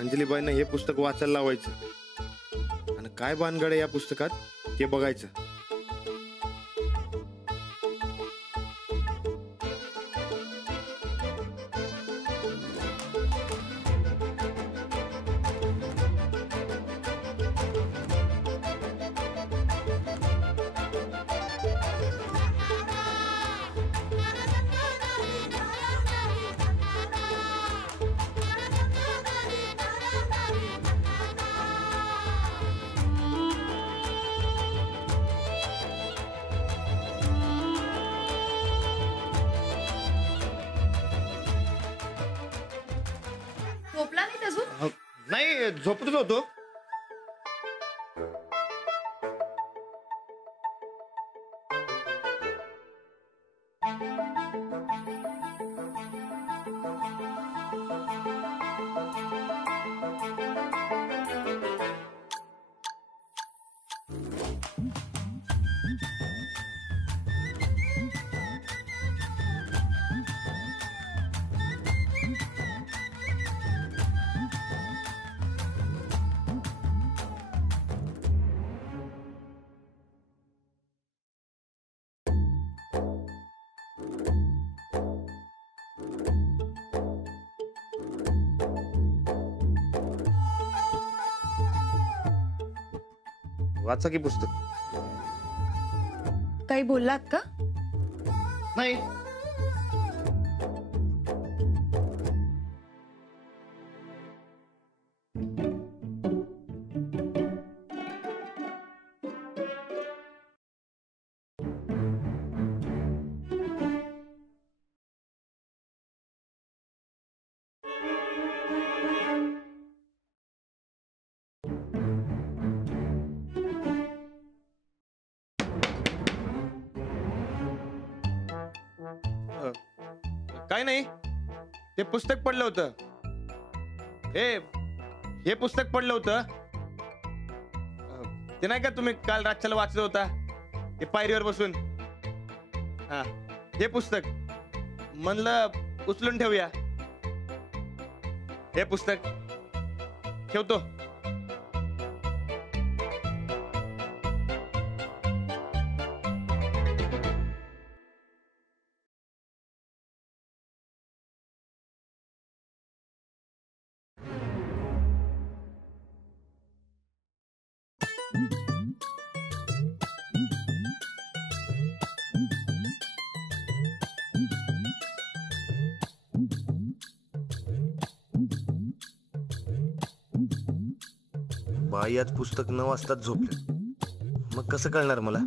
अंजलीबाईंना हे पुस्तक वाचायला लावायचं आणि काय भानगड आहे या पुस्तकात ते बघायचं. झोपला नाही अजून? नाही, झोपतच होतो. वाचा की पुस्तक. काही बोललात का? नाही. काय नाही, ते पुस्तक पडलं होतं. हे पुस्तक पडलं होतं. ते नाही का तुम्ही काल रातच्याला वाचलं होता, ते पायरीवर बसून. हा, हे पुस्तक म्हणलं उचलून ठेवूया. हे पुस्तक ठेवतो. बाई आज पुस्तक न वाजताच झोपले, मग कसं कळणार मला?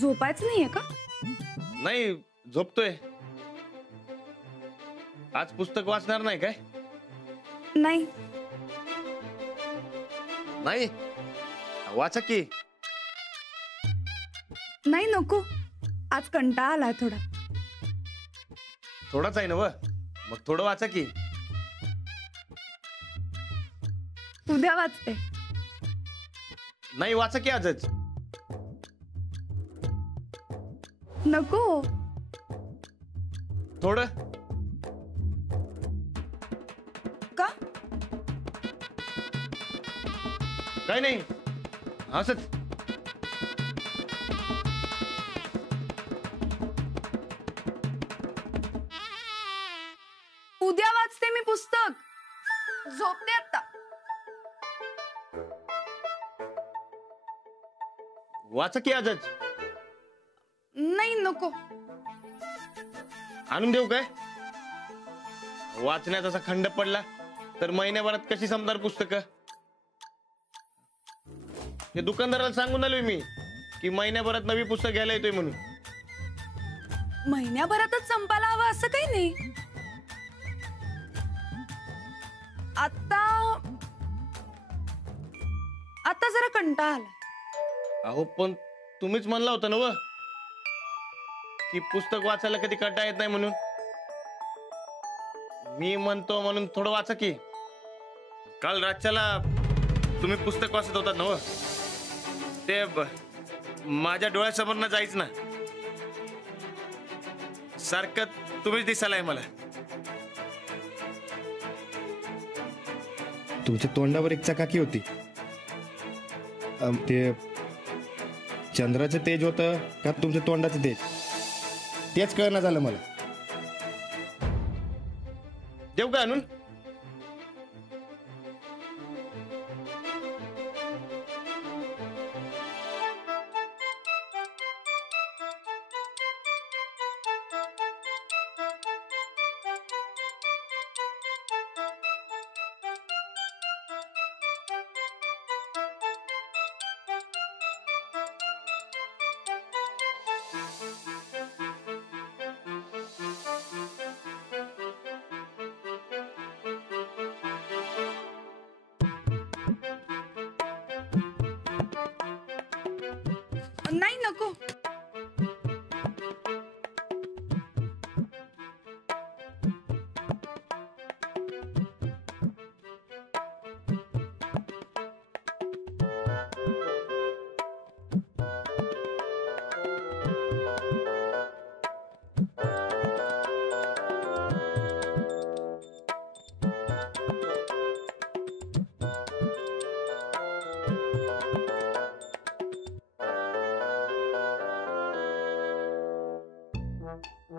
झोपायचं नाहीये का? नाही, झोपतोय. आज पुस्तक वाचणार नाही काय? नाही. नाही, वाचा की. नाही, नको. आज कंटाळा आलाय थोडा. थोडाच आहे ना व, मग थोडं वाचा की. उद्या वाचते. नाही, वाचा की आजच. नको. थोडं. का? काय नाही, असंच. उद्या वाचते मी पुस्तक. झोपते आता. वाचा की आजच. नाही, नको. आणून देऊ काय? वाचण्यात असा खंड पडला तर महिन्याभरात कशी संपणार पुस्तकं? हे दुकानदाराला सांगून आलोय मी की महिन्याभरात नवी पुस्तक घ्यायला येतोय म्हणून. महिन्याभरातच संपायला हवं असं काही नाही. आता जरा कंटाळा आला. अहो, पण तुम्हीच म्हणला होता ना व की पुस्तक वाचायला कधी कंटाळा येत नाही म्हणून. मी म्हणतो म्हणून थोडं वाचा की. काल रातच्याला तुम्ही पुस्तक वाचत होतात ना हो? ते माझ्या डोळ्यासमोर ना जायच ना. सारखं तुम्हीच दिसायलाय मला. तुमच्या तोंडावर एक चकाकी होती. ते चंद्राचं तेज होतं का तुमच्या तोंडाचं तेज, तेच कळना झालं मला. देऊ का आणून? नाही नको.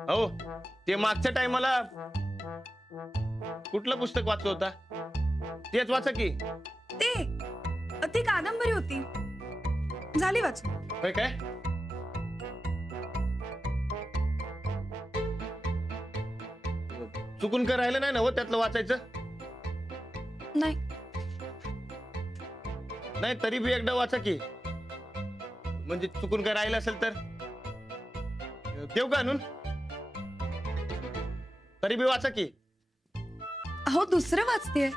हो, ते मागच्या टायमाला कुठलं पुस्तक वाचत होता? तेच वाचा की. ती कादंबरी होती, झाली वाच. होय काय? चुकून काय राहिलं नाही ना हो त्यातलं वाचायचं? नाही. नाही तरी बी एकदा वाचा की. म्हणजे चुकून काय राहिलं असेल तर. देऊ का आणून? तरी बी वाचा की. हो, दुसरं वाचतेय.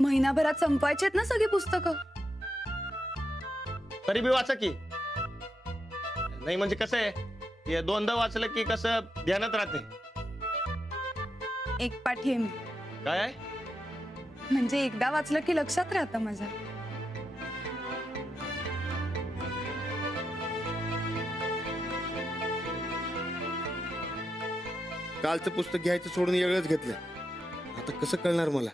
महिनाभरात संपवायचेत ना सगळी पुस्तकं. तरी बी वाचा की. नाही म्हणजे कसं आहे, हे दोनदा वाचलं की कसं ध्यानात राहते. एक पाठी आहे मी. काय आहे? म्हणजे एकदा वाचलं की लक्षात राहतं माझ्या. कालचं पुस्तक घ्यायचं सोडून वेगळंच घेतलं. आता कसं कळणार मला?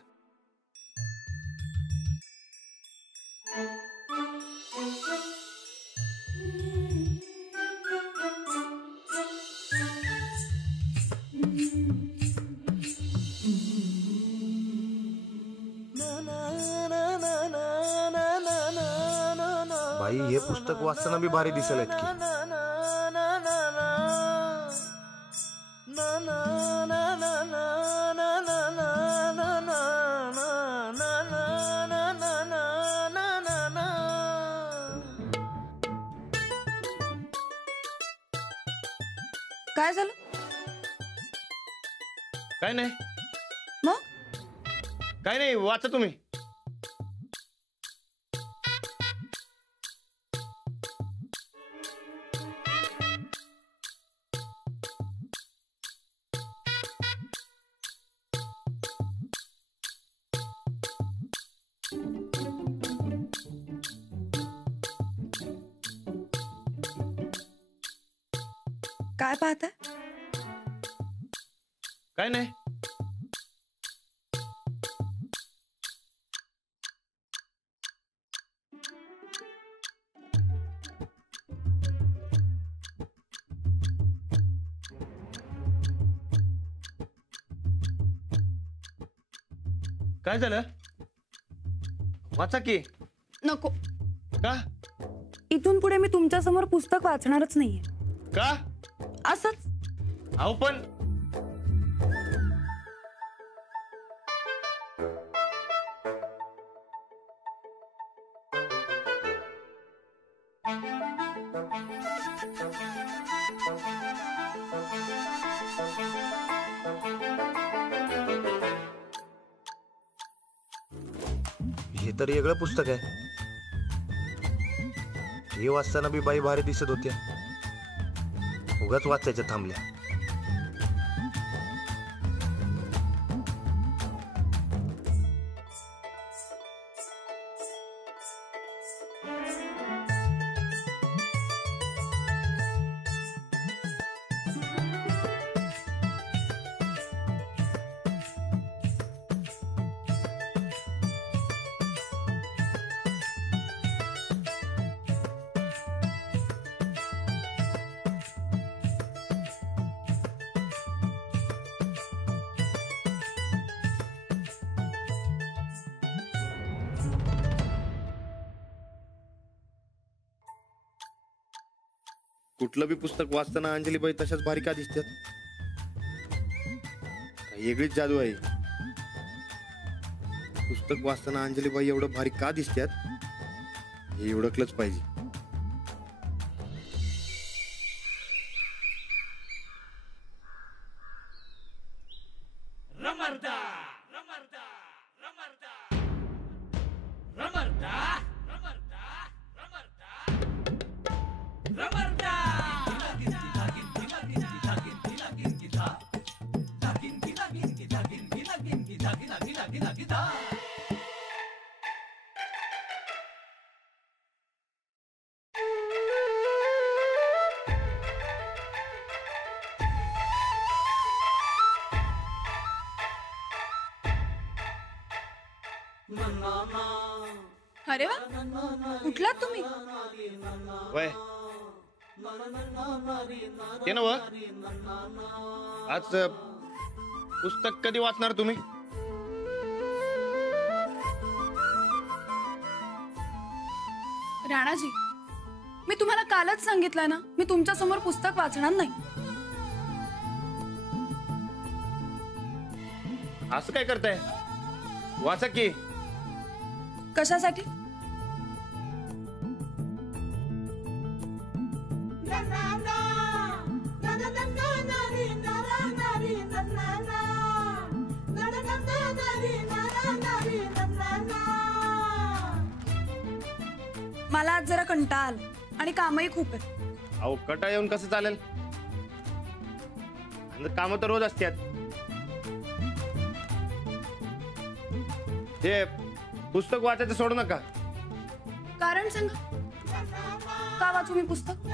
बाई, हे पुस्तक वाचताना बी भारी दिसेल की. काय झालं काय नाही. मग? काय नाही, वाचा तुम्ही. काय पाहताय? काय नाही. काय झालं? वाचा की. नको. का? इथून पुढे मी तुमच्या समोर पुस्तक वाचणारच नाहीये. का? असंच. अहो पण हे तर वेगळं पुस्तक आहे. हे वाचताना बी बाई भारी दिसत होत्या. उगाच वाचायच्या थांबल्या. कुठलं बी पुस्तक वाचताना अंजलीबाई तशाच भारी का दिसतात? काही वेगळीच जादू आहे. पुस्तक वाचताना अंजलीबाई एवढं भारी का दिसतात हे ओळखलंच पाहिजे. अरे वा, उठलात तुम्ही? वय ते ना आज पुस्तक कधी वाचणार तुम्ही? राणाजी, मी तुम्हाला कालच सांगितलं ना, मी तुमच्या समोर पुस्तक वाचणार नाही. असं काय करताय? वाचा की. कशासाठी? मला आज जरा कंटाळा आला आणि कामही खूप आहेत. अहो कटा येऊन कसं चालेल? काम तर रोज असतात. हे पुस्तक वाचायचं सोडू नका. कारण सांगा, का वाचू मी पुस्तक?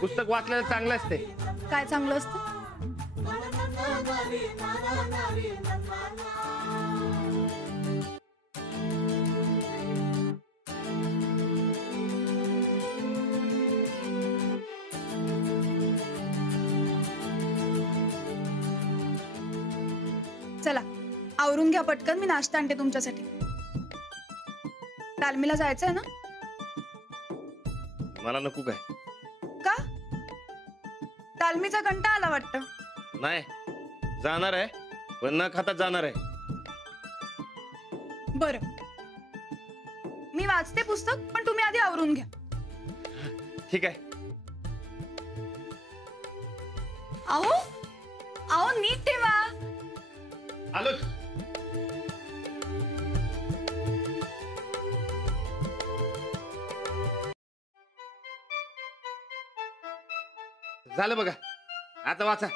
पुस्तक वाचलेलं चांगलं असते. काय चांगलं असतं? चला आवरून घ्या पटकन, मी नाश्ता आणते तुमच्यासाठी. तालमीला जायचंय ना? मला नको काय. का? तालमीचा घंटा आला वाटतं. नाही, जाणार आहे पण न खाता जाणार आहे. बरं, मी वाचते पुस्तक, पण तुम्ही आधी आवरून घ्या. ठीक आहे. अहो अहो नीट ठेवा. आलोच. झालं बघा, आता वाचा.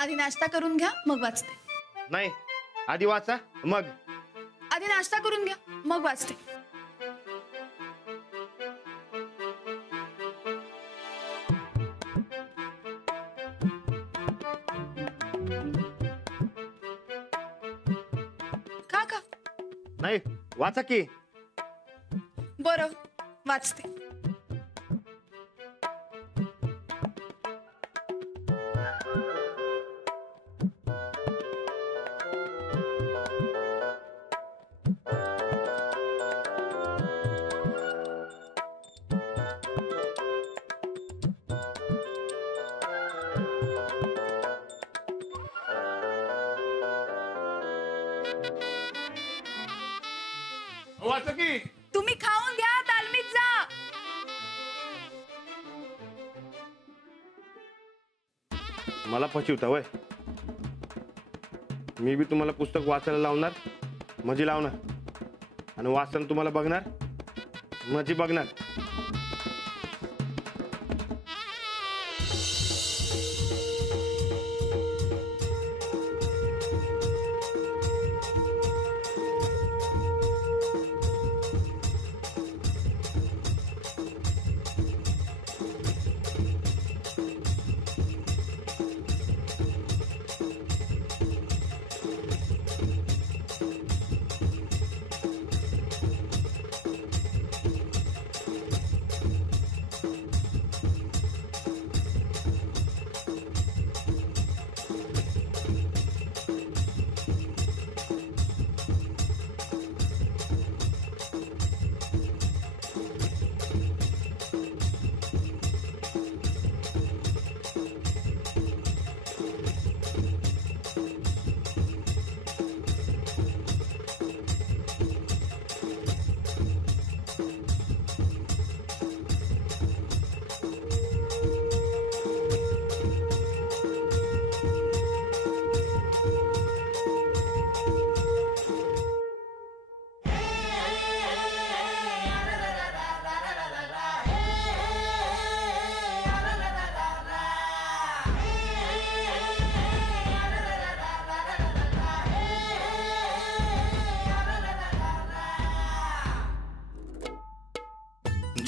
आधी नाश्ता करून घ्या, मग वाचते. नाही, आधी वाचा मग. आधी नाश्ता करून घ्या, मग वाचते. का का? नाही, वाचा की. बरं, वाचते. वाचा की. तुम्ही खाऊन घ्या, तालमीत जा. मला फसवता वय. मी बी तुम्हाला पुस्तक वाचायला लावणार, मजी लावणार, आणि वाचताना तुम्हाला बघणार, मजी बघणार.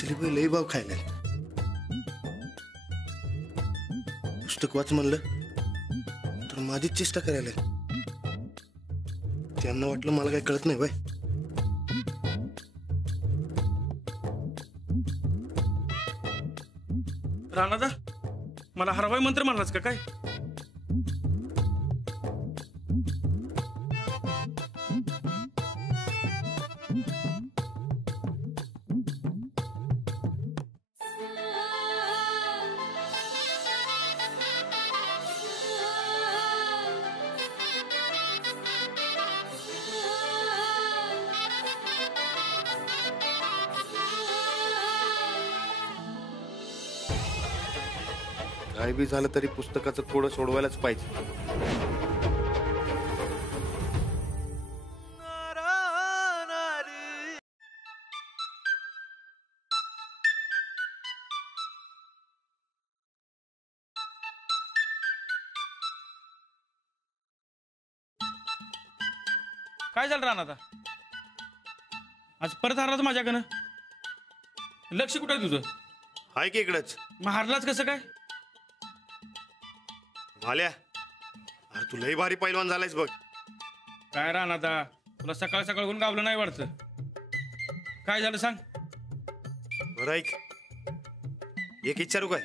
अंजली बाई लई भाव खायला पुस्तक वाच म्हणलं तर माझीच चेष्टा करायला त्यांना वाटलं मला काही कळत नाही बाय. राणादा मला हरवाय मंत्र म्हणलास का काय? काय बी झालं तरी पुस्तकाचं थोडं सोडवायलाच पाहिजे. काय झालं राणादा? आज परत हरलाच माझ्याकडनं. लक्ष कुठं आहे तुझं? हाय की इकडंच. मग हरलाच कसं काय? भाल्या अरे तू लई भारी पैलवान झालायस बघ. काय राणादा तुला सकाळ सकाळ कोण गावलं नाही वाटतं. काय झालं सांग. बरं ऐक एक विचारू काय?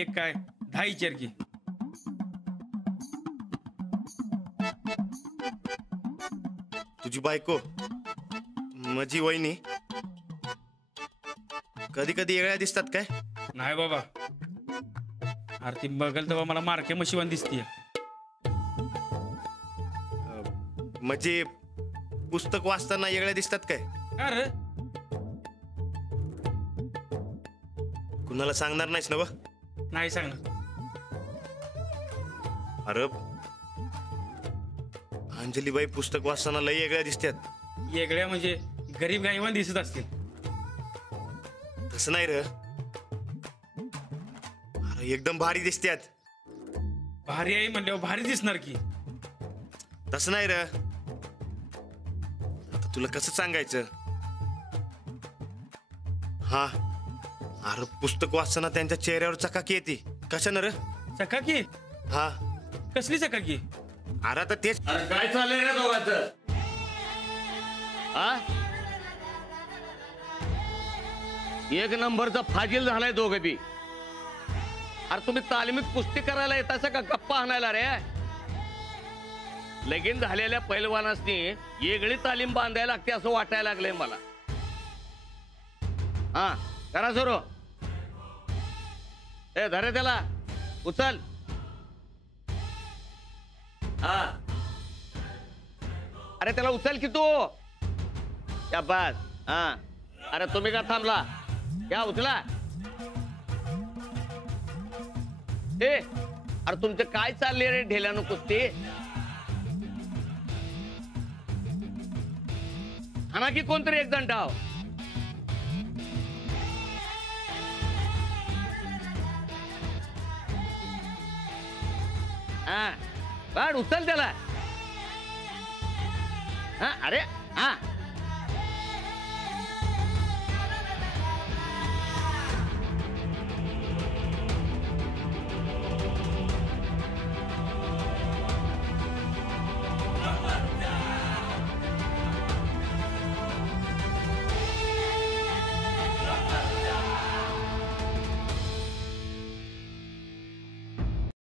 एक काय 10 विचार की. तुझी बायको माझी वहिनी कधी कधी येगळ्या दिसतात काय? नाही बाबा. अरे ती बघल तेव्हा मला मारके मशिवान दिसतीये. म्हणजे पुस्तक वाचताना येगळ्या दिसतात काय? काय रे? कुणाला सांगणार नाहीस ना? नाही सांगणार. अरे अंजलीबाई पुस्तक वाचताना लई वेगळ्या दिसतात. वेगळ्या म्हणजे गरीब गायवान दिसत असतील. तसं नाही र. अरे एकदम भारी दिसतात. भारी आहे म्हणल्यावर भारी दिसणार की. तसं नाही र. आता तुला कसं सांगायचं? हा अरे पुस्तक वाचताना त्यांच्या चेहऱ्यावर चकाकी येते. कशानं र? चकाकी? हा कसली चकाकी? अरे आता तेच. अरे काय चाललंय रे दोघांचं? हा एक नंबरचा फाजील झालाय दोघं बी. अरे तुम्ही तालमीत कुस्ती करायला येतासा का गप्पा आणायला रे? लगीन झालेल्या पैलवानासनी वेगळी तालीम बांधायला लागते असं वाटायला लागलंय मला. हा करा सुरू. ए धरे त्याला उचल. हा अरे त्याला उचल की तू. या बस. हा अरे तुम्ही का थांबला? या उचला. ए अरे तुमचं काय चाललंय रे ढेल्यानं कुस्ती? हाना की कोणतरी एक जण डाव. हा वाढ उचल त्याला. हा अरे हा